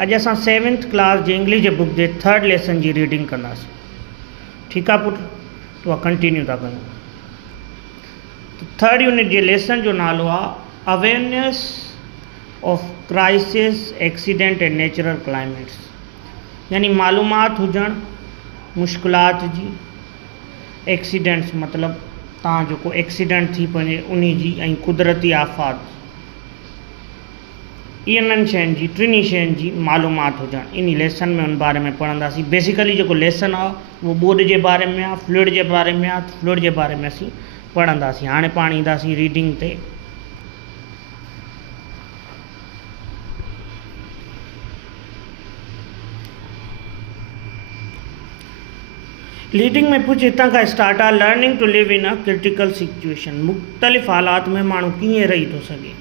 अॼु असां 7th class जे इंग्लिश जे बुक जे 3rd lesson जी रीडिंग कंदासीं। ठीकु आहे पुट, तो कंटिन्यू था कयूं। तो 3rd यूनिट जे लेसन जो नालो आहे awareness of crisis accident and natural climates, यानी मालूमात हुजण मुश्किलात जी, एक्सीडेंट्स मतलब तव्हां जेको एक्सीडेंट थी पवे उन जी, ऐं कुदरती आफ़ात, इन्हनि शयुनि जी टिनी शयुनि जी मालूमात हुजण। इन लेसन में उन बारे में पढ़ंदासीं। बेसिकली जेको लेसन आहे उहो बोर्ड जे बारे में आहे, फ्लूइड जे बारे में आहे। फ्लूइड जे बारे में असीं पढ़ंदासीं। हाणे पाण ईंदासीं रीडिंग ते। लीडिंग में कुछ हितां खां स्टार्ट आहे। Learning to live in a critical situation, मुख़्तलिफ़ हालात में माण्हू कीअं रही थो सघे।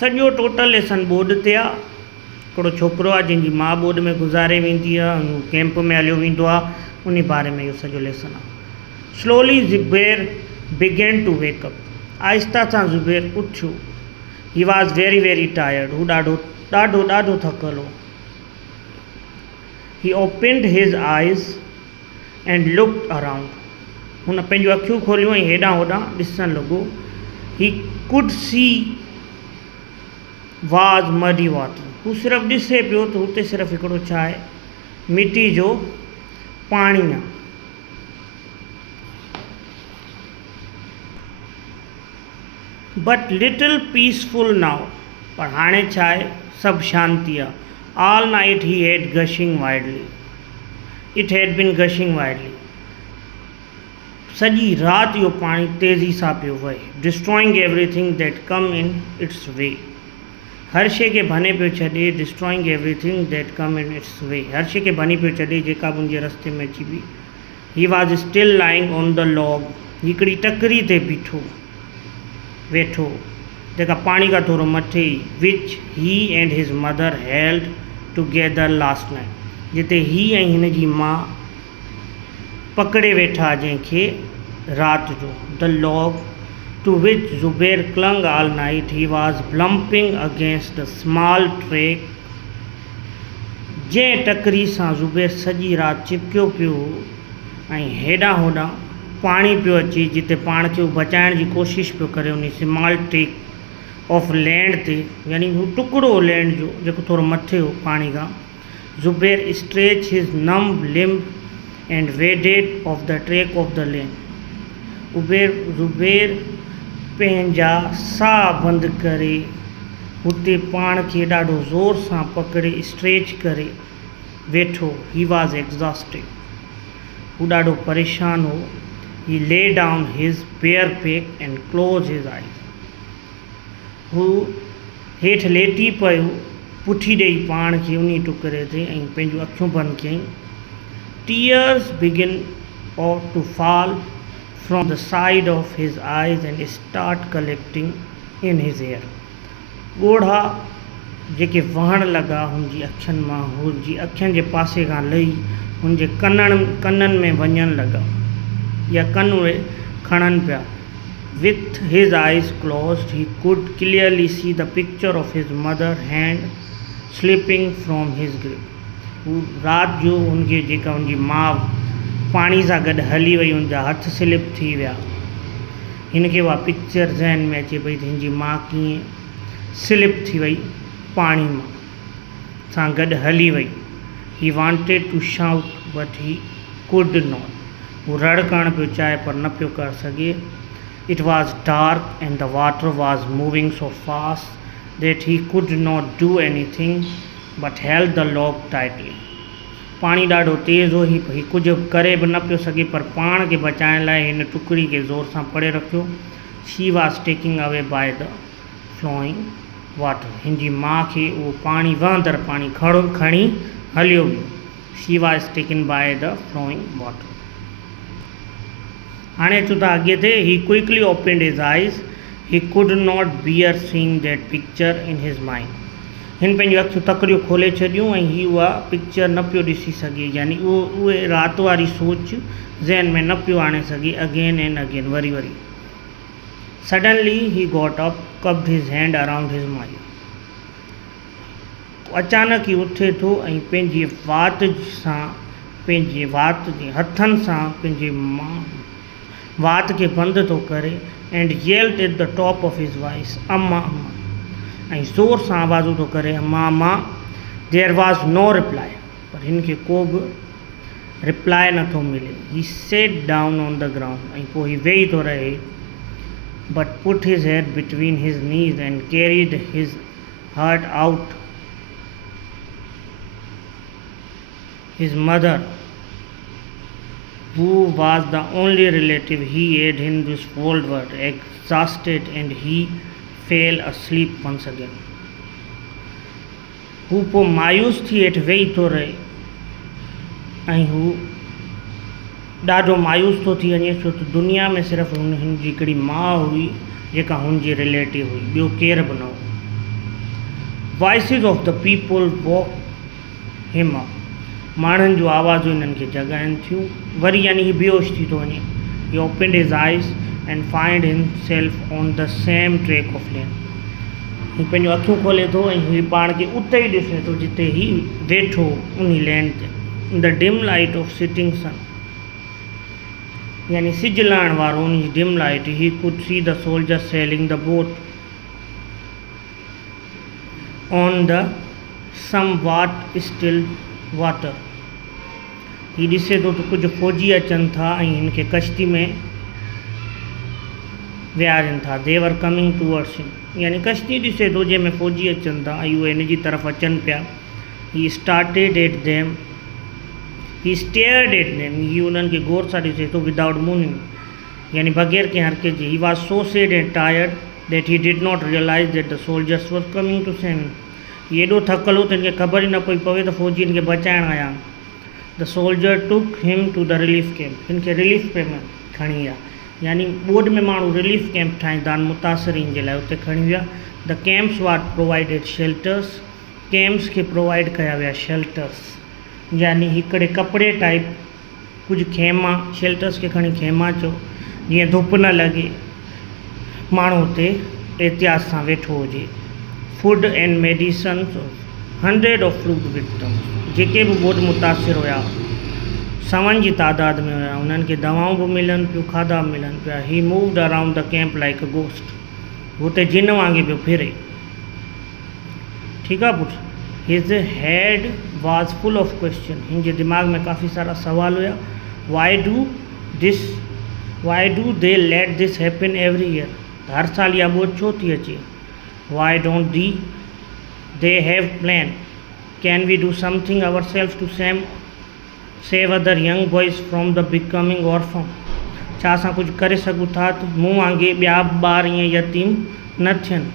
सॼो टोटल लेसन बोर्ड ते आहे। हिकिड़ो छोकिरो आहे जंहिंजी माउ बोर्ड में गुज़ारे वेंदी आहे, कैंप में हलियो वेंदो आहे, उन बारे में इहो सॼो लेसन आहे। Slowly Zubair began to wake up, आहिस्ता सां ज़ुबैर उथियो। He was very very tired, हू ॾाढो ॾाढो ॾाढो थकल हो। ही opened his eyes and looked around, हुन पंहिंजूं अखियूं खोलियूं ऐं हेॾां होॾां ॾिसणु लॻो। ही could she was muddy water, हू सिर्फ़ु ॾिसे पियो त हुते सिर्फ़ु हिकिड़ो छा आहे, मिटी जो पाणी आहे। बट लिटिल पीसफुल नाउ, पर हाणे छा आहे, सभु शांती आहे। All night he had gushing widely, it had been gushing widely, सॼी राति इहो पाणी तेज़ी सां पियो वहे। Destroying everything that come in its वे, हर शइ खे भञे पियो छॾे। Destroying everything that come in its वे, हर शइ खे भञी पियो छॾे जेका बि उनजे रस्ते में अची बि। He was still lying on the log, हिकिड़ी टकरी ते वेठो जेका पाणी खां थोरो मथे ई, विच ही and his mother held together last night, जिते ही ऐं हिन जी माउ पकड़े वेठा जंहिंखे राति जो। The log to which Zubair clung all night, he was bumping against the small tree, जंहिं टकरी सां ज़ुबैर सॼी राति चिपकियो पियो ऐं हेॾां होॾां पाणी पियो अचे, जिते पाण खे बचाइण जी कोशिशि पियो करे उन स्मॉल ट्रेक ऑफ लैंड ते, यानी हू टुकड़ो लैंड जो जेको थोरो मथे हो पाणी खां। Zubair stretch his num limb and वेडेड of the trek of the land, Zubair पंहिंजा साह बंदि करे हुते पाण खे ॾाढो ज़ोर सां पकड़े स्ट्रेच करे वेठो। ही वॉज एग्ज़ॉस्टेड, हू ॾाढो परेशान हो। ही lay down his bare back and close his eyes, हू हेठि लेटी पियो, पुठी ॾेई पाण खे उन टुकड़े ते ऐं पंहिंजूं अखियूं बंदि कयईं। Tears begin to fall from the side of his eyes and start collecting in his hair, ॻोढ़ा जेके वहण लॻा हुनजी अखियुनि मां, हुनजी अखियुनि जे पासे खां लही हुनजे कननि में वञणु लॻा, या कन उहे खणनि पिया। with his eyes closed he could clearly see the picture of his mother hand slipping from his grip, हू राति जो हुनखे जेका हुनजी माउ पाणी सां गॾु हली वई, हुनजा हथ स्लिप थी विया। हिनखे उहा पिक्चर ज़हन में अचे पई त हिनजी माउ कीअं स्लिप थी वई, पाणी मां सां गॾु हली वई। He wanted to shout but he could not, हू रड़ करणु पियो चाहे पर न पियो करे सघे। It was dark and the water was moving so fast that he could not do anything but held the log tightly, पाणी ॾाढो तेज़ हो, ही कुझु करे बि न पियो सघे पर पाण खे बचाइण लाइ हिन टुकड़ी खे ज़ोर सां पड़े रखियो। She was taking away by the flowing water, हिन जी माउ खे उहो पाणी वहंदड़ पाणी खणी हलियो वियो। She was taken by the flowing water. हाणे अचूं था अॻिए ते। ही quickly opened his eyes, he could not bear seeing that picture in his mind, हिन पंहिंजूं अखियूं तकड़ियूं खोले छॾियूं ऐं हीउ उहा पिक्चर न पियो ॾिसी सघे, यानी उहे राति वारी सोच ज़हन में न पियो आणे सघे again and again, worry worry. Suddenly he got up, कप्ड his hand around his mind, अचानक ई उथे थो ऐं पंहिंजी वात सां पंहिंजे वात जे हथनि सां पंहिंजे वात खे बंदि थो करे and yelled at the top of his voice अम्मा अम्मा, ऐं ज़ोर सां आवाज़ूं थो करे अम्मा अम्मा। देयर वॉज नो रिप्लाई, पर हिन खे को बि रिप्लाई नथो मिले। ही set down on the ground, ऐं पोइ ही वेही थो रहे, but put his head between his knees and carried his heart out his mother, who was the only relative he had in this world, was exhausted and he fell asleep once again. हू पोइ मायूस थी हेठि वेही थो रहे ऐं हू ॾाढो मायूस थो थी वञे, छो त दुनिया में सिर्फ़ु हिन जी हिकिड़ी माउ हुई जेका हुनजी रिलेटिव हुई, ॿियो केर बि न हो। Voices of the people walk him up, माण्हुनि जूं आवाज़ूं हिननि खे जगाइनि थियूं। वरी यानी ही बेहोश थी थो वञे। ही opened his eyes and find himself on the same track of land. ही पंहिंजूं अखियूं खोले थो ऐं ही पाण खे उते ई ॾिसे थो जिते ही वेठो उन लैंड ते। In the dim light of setting sun, यानी सिज लहण वारो उन जी dim light, he could see the soldier sailing the boat on the somewhat still water. ही ॾिसे थो त कुझु फ़ौजी अचनि था ऐं हिन खे कश्ती में विहारनि था। दे वर कमिंग टूवर्ड्स हिम, यानी कश्ती ॾिसे थो जंहिंमें फ़ौजी अचनि था ऐं उहे हिन जी तरफ़ अचनि पिया। He started at them, he stared at them, ही उन्हनि खे गौर सां ॾिसे थो विदाउट मूविंग, यानी बग़ैर कंहिं हरकत जे। He was so sad and tired that he did not realize that the soldiers were coming to save him. ही एॾो थकल हो त हिनखे ख़बर ई न पई पवे त फ़ौजी हिनखे बचाइण आया। The soldier took him to the relief camp, हिनखे रिलीफ कैम्प में खणी विया, यानी ॿोॾ में माण्हू रिलीफ कैम्प ठाहींदा आहिनि मुतासिरीन जे लाइ, उते खणी विया। The camps were provided shelters, camps खे प्रोवाइड कया विया शेल्टर्स, यानी हिकिड़े कपिड़े टाइप कुझु खेमा, शेल्टर्स खे खणी खेमा चओ, जीअं धुप न लॻे, माण्हू उते एहतियात सां वेठो हुजे। Food and medicine, 100 of flood victims, जेके बि ॿोॾ मुतासिर हुया सवनि जी तादाद में हुया, उन्हनि खे दवाऊं बि मिलनि पियूं, खाधा बि मिलनि पिया। ही moved around the camp like a ghost, हुते जिन वांगुरु पियो फिरे। ठीकु आहे पुटु। His head was full of question, हिन जे दिमाग़ में काफ़ी सारा सवाल हुया। Why do they let this happen every year, हर साल इहा ॿोॾ छो थी अचे। Why don't they have plan? Can we do something ourselves to save other young boys from the becoming orphan? छा असां कुझु करे सघूं था त मूं वांगुरु ॿिया ॿार ईअं यतीम न थियनि।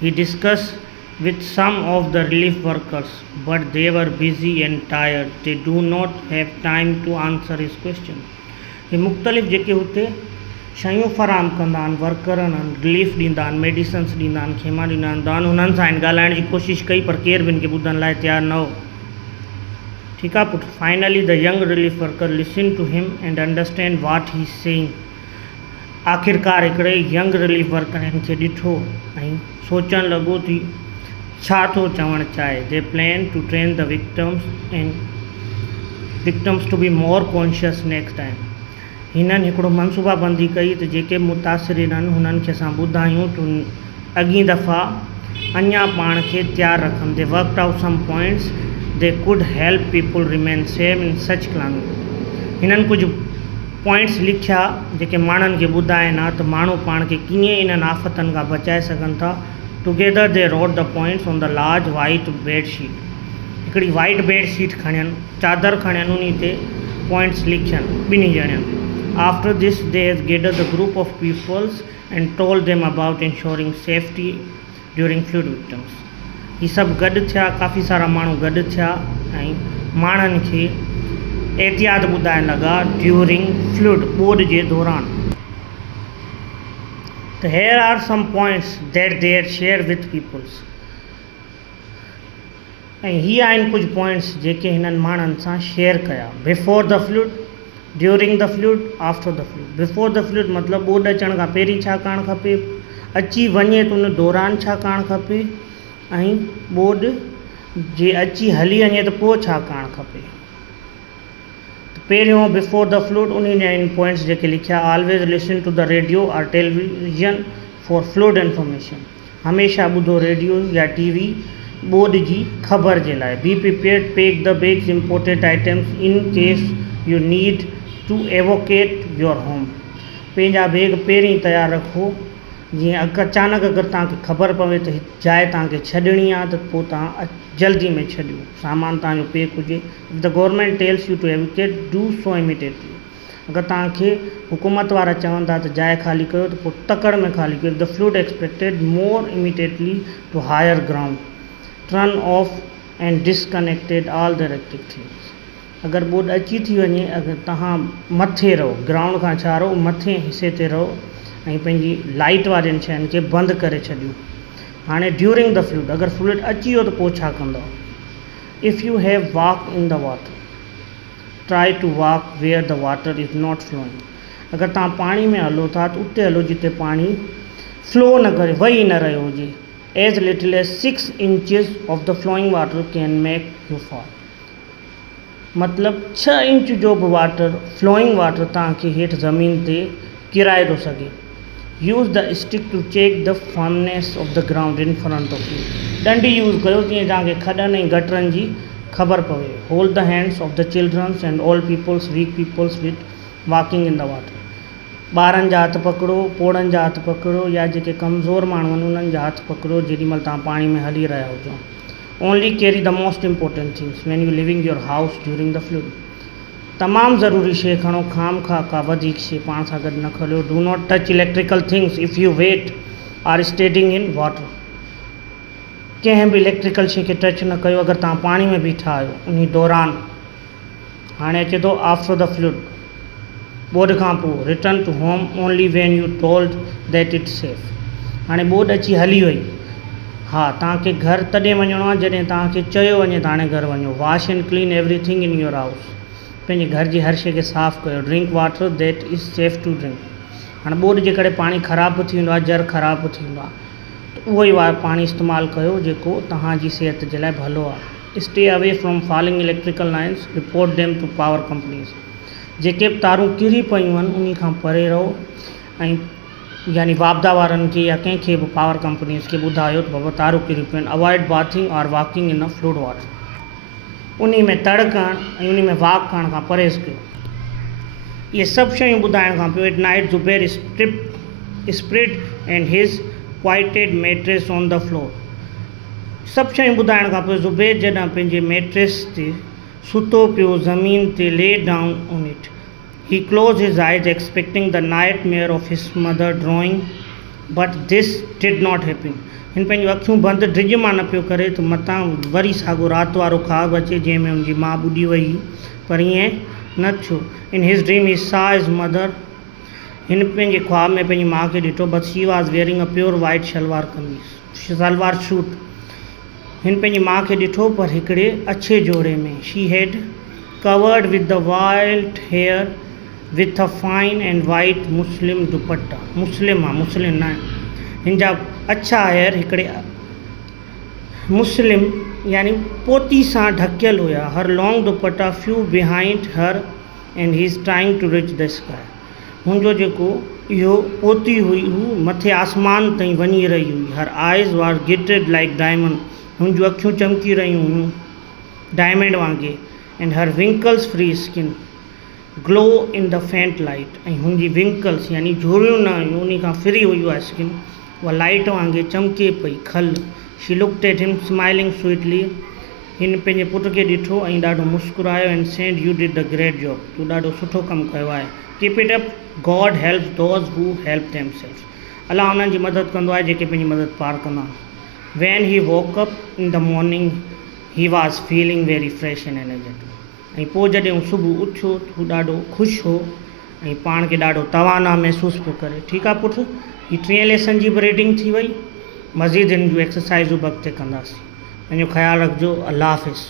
He discussed with some of the relief workers, but they were busy and tired. They do not have time to answer his question. ही मुख़्तलिफ़ जेके हुते शयूं फ़राहम कंदा आहिनि, वर्कर आहिनि, रिलीफ ॾींदा आहिनि, मेडिसन्स ॾींदा आहिनि, खेमा ॾींदा आहिनि, हुननि सां ॻाल्हाइण जी कोशिशि कई, पर केर बि हिन खे ॿुधण लाइ तयारु न हो। ठीकु आहे पुटु। Finally the young relief worker listen to him and understand what he saying. आख़िरकार हिकिड़े यंग रिलीफ वर्कर हिन खे ॾिठो ऐं सोचणु लॻो थी छा थो चवणु चाहे। They plan to train the victims to be more conscious next time. हिननि हिकिड़ो मनसूबाबंदी कई त जेके मुतासिरीन आहिनि हुननि खे असां ॿुधायूं त अॻी दफ़ा अञा पाण खे तयारु रखनि। They worked out some points they could help people remain safe in सच क्लाइमेट। हिननि कुझु पॉइंट्स लिखिया जेके माण्हुनि खे ॿुधाइनि हा त माण्हू पाण खे कीअं इन्हनि आफ़तनि खां बचाए सघनि था। Together they wrote the points on the large white bedsheet, हिकिड़ी वाइट बेडशीट खणियनि, चादर खणियनि, उन ते पॉइंट्स लिखियनि ॿिन्ही ॼणनि। After this, they had gathered a group of peoples and told them about ensuring safety during flood victims. ये सभु गॾु थिया, काफ़ी सारा माण्हू गॾु थिया ऐं माण्हुनि खे एहतियात ॿुधाइण लॻा ड्यूरिंग फ्लड, ॿोॾ जे दौरान। त here are some points that they had shared with peoples. ऐं ही आहिनि कुझु पॉइंट्स जेके हिननि माण्हुनि सां शेयर कया। Before the flood, during the flood, after the flood. Before the flood मतिलबु ॿोॾ अचण खां पहिरीं छा करणु खपे, अची वञे त उन दौरान छा करणु खपे, ऐं ॿोॾ जे अची हली वञे त पोइ छा करणु खपे। पहिरियों बिफोर द फ्लड उन 9 पॉइंट्स जेके लिखिया। Always listen to the radio और टेलीविजन फॉर फ्लड इंफॉर्मेशन। हमेशह ॿुधो रेडियो या टीवी ॿोॾ जी ख़बर जे लाइ। Be prepared, pack the bags imported items in case you need to evacuate your home. पंहिंजा बैग पहिरीं तयारु रखो, जीअं अचानक अगरि तव्हांखे ख़बर पवे त जाइ तव्हांखे छॾिणी आहे त पोइ तव्हां जल्दी में छॾियो, सामान तव्हांजो पैक हुजे। If the government tells you to evacuate, do so immediately. अगरि तव्हांखे हुकूमत वारा चवंदा त जाइ ख़ाली कयो त पोइ तकड़ में ख़ाली कयो। The flood expected more immediately to higher ground, turn off and disconnected all the electric things. अगरि ॿोॾ अची थी वञे, अगरि तव्हां मथे रहो, ग्राउंड खां छा रहो, मथे हिसे ते रहो ऐं पंहिंजी लाइट वारियुनि शयुनि खे बंदि करे छॾियो। हाणे ड्यूरिंग द फ्लड, अगरि फ्लड अची वियो त पोइ छा कंदो। If you have walk in the water, try to walk where the water is not flowing. अगरि तव्हां पाणी में हलो था त उते हलो जिते पाणी फ्लो न करे, वही न रहियो हुजे। As little as 6 inches of the flowing water can make you fall. मतिलबु 6 इंच जो बि वाटर, फ्लोइंग वाटर तव्हांखे हेठि ज़मीन ते किराए थो सघे। Use the stick to check the firmness of the ground in front of you. डंडी यूज़ कयो जीअं तव्हांखे खॾनि ऐं गटरनि जी ख़बर पवे। Hold the hands of the childrens and old peoples, weak peoples with walking in the water. ॿारनि जा हथ पकड़ो, पोड़नि जा हथ पकड़ो, या जेके कमज़ोर माण्हू आहिनि उन्हनि जा हथ पकड़ो जेॾीमहिल तव्हां पाणी में हली रहिया हुजो। Only carry the most important things when you living your house during the flood. तमामु ज़रूरी शइ खणो, खाम खा का वधीक शइ पाण सां गॾु न खणो। Do not touch electrical things if you wet or standing in water. कंहिं बि इलेक्ट्रिकल शइ खे टच न कयो अगरि तव्हां पाणी में बीठा आहियो उन दौरान। हाणे अचे थो आफ्टर द फ्लड, ॿोॾ खां पोइ। Return to home only when you told that it's safe. हाणे ॿोॾ अची हली वई, हा तव्हांखे घर तॾहिं वञिणो आहे जॾहिं तव्हांखे चयो वञे त हाणे घर वञो। Wash and clean everything in your house. पंहिंजे घर जी हर शइ खे साफ़ु कयो। Drink water that is safe to drink. हाणे ॿोॾ जे करे पाणी ख़राबु थी वेंदो आहे, जर ख़राबु थी वेंदो आहे, त उहो ई पाणी इस्तेमालु कयो जेको तव्हांजी सिहत जे लाइ भलो आहे। Stay away from falling electrical lines, report them to power companies. जेके बि तारूं किरी पयूं आहिनि उन खां परे रहो ऐं यानी वापदा वारनि खे या कंहिंखे बि पावर कंपनीज़ खे ॿुधायो त बाबा तारूं किरी पियूं आहिनि। अवॉइड बाथिंग और walking in a flood water. उन में तड़ करणु ऐं उन में वॉक करण खां परहेज़ कयो। इहे सभु शयूं ॿुधाइण खां पोइ at night Zubair spread and his क्वाइटेड मैट्रेस ऑन द फ्लोर। सभु शयूं ॿुधाइण खां पोइ ज़ुबैर जॾहिं पंहिंजे मैट्रेस ते सुतो पियो ज़मीन ते, lay down on it, he close his eyes expecting the nightmare of his mother drowning, but this did not happen. हिन पंहिंजूं अखियूं बंदि ड्रिज मां न पियो करे त मतां वरी साॻियो राति वारो ख्वाबु अचे जंहिंमें हुनजी माउ ॿुॾी वई, पर ईअं न थियो। इन हिज ड्रीम ही सा हिज मदर। हिन पंहिंजे ख्वाब में पंहिंजी माउ खे ॾिठो, but she was wearing a pure white salwar सूट। हिन पंहिंजी माउ खे ॾिठो पर हिकिड़े अच्छे जोड़े में। She had covered with the wild hair with a fine and white muslin dupatta. Muslin न आहे, हिन जा अच्छा हेयर हिकिड़े मुस्लिम यानी पोती सां ढकियल हुया। Her long dupatta flew behind her and he is trying to reach the sky. हुनजो जेको इहो पोती हुई हू मथे आसमान ताईं वञी रही हुई। हर आइज़ वार गिटेड लाइक डायमंड। हुनजूं अखियूं चमकी रहियूं हुयूं डायमंड वांगुरु। एंड हर wrinkles free skin glow in the फेंट लाइट। ऐं हुनजी विंकल्स यानी झुरियूं न हुयूं, उन खां फ्री हुई उहा स्किन, उहा लाइट वांगुरु चमके पई खल। She looked at him smiling sweetly. हिन पंहिंजे पुट खे ॾिठो ऐं ॾाढो मुस्कुरायो। And said you did the great job. तूं ॾाढो सुठो कमु कयो आहे। Keep it up, God helps those who help themselves. अलाह उन्हनि जी मदद कंदो आहे जेके पंहिंजी मदद पार कंदा आहिनि। When he woke up in the morning he was feeling very fresh and energetic. ऐं पोइ जॾहिं हू सुबुह उथियो त हू ॾाढो ख़ुशि हो ऐं पाण खे ॾाढो तवाना महसूसु पियो करे। ठीकु आहे पुटु, हीअ 3 लेसन जी बि रीडिंग थी वई। मज़ीद हिन जूं एक्सरसाइज़ूं बि अॻिते कंदासीं। पंहिंजो ख़्यालु रखिजो। अल्लाह हाफ़िज़।